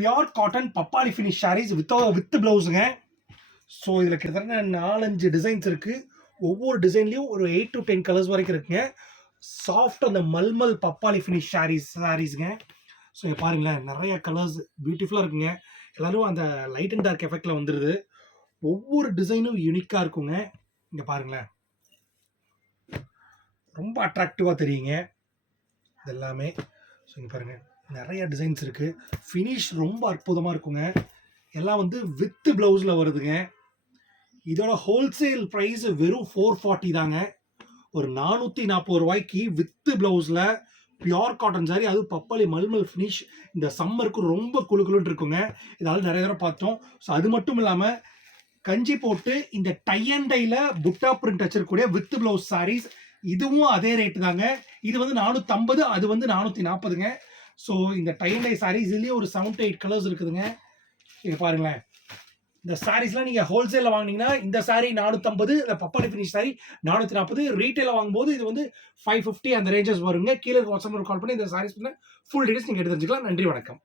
Pure cotton பப்பாளி finish saris with ப்ளவுஸுங்க. So இதில் கிட்டத்தட்ட 4-5 டிசைன்ஸ் இருக்குது. ஒவ்வொரு டிசைன்லேயும் ஒரு 8 to 10 கலர்ஸ் வரைக்கும் இருக்குங்க. சாஃப்ட் அந்த மல்மல் பப்பாளி ஃபினிஷ் சாரீஸுங்க. ஸோ இங்கே பாருங்களேன், நிறைய கலர்ஸ் பியூட்டிஃபுல்லாக இருக்குங்க. எல்லோரும் அந்த லைட் அண்ட் டார்க் எஃபெக்டில் வந்துடுது. ஒவ்வொரு டிசைனும் யூனிக்காக இருக்குங்க. இங்கே பாருங்களேன், ரொம்ப அட்ராக்டிவாக தெரியுங்க இது எல்லாமே. ஸோ இங்கே பாருங்கள், நிறைய டிசைன்ஸ் இருக்குது. ஃபினிஷ் ரொம்ப அற்புதமாக இருக்குங்க. எல்லாம் வந்து வித் ப்ளவுஸில் வருதுங்க. இதோட ஹோல்சேல் ப்ரைஸ் வெறும் 440 தாங்க. ஒரு 440 ரூபாய்க்கு வித் ப்ளவுஸில் பியோர் காட்டன் சாரி, அதுவும் பப்பாளி மல்மல் ஃபினிஷ். இந்த சம்மருக்கு ரொம்ப குழுக்குழுன்னு இருக்குங்க. இதால் நிறைய தடவை பார்த்தோம். ஸோ அது மட்டும் இல்லாமல் கஞ்சி போட்டு இந்த டை அண்ட் டையில் புட்டா பிரிண்ட் வச்சிருக்கக்கூடிய வித் ப்ளவுஸ் சாரீஸ், இதுவும் அதே ரேட்டு தாங்க. இது வந்து 450, அது வந்து 440ங்க. ஸோ இந்த டை அண்ட் டை சாரீஸ் இதுலேயே ஒரு 7 to 8 கலர்ஸ் இருக்குதுங்க. இங்கே பாருங்களேன், இந்த சாரீஸ்லாம் நீங்கள் ஹோல்சேலில் வாங்கினீங்கன்னா இந்த சாரீ 450, இந்த பப்பாளி ஃபினிஷ் சாரீ 440. ரீட்டெயிலில் வாங்கும்போது இது வந்து 550 அந்த ரேஞ்சஸ் வருங்க. கீழே வாட்ஸ்அப் கால் பண்ணி இந்த சாரீஸ் ஃபுல் டீடைல்ஸ் நீங்கள் எடுத்து தெரிஞ்சுக்கலாம். நன்றி, வணக்கம்.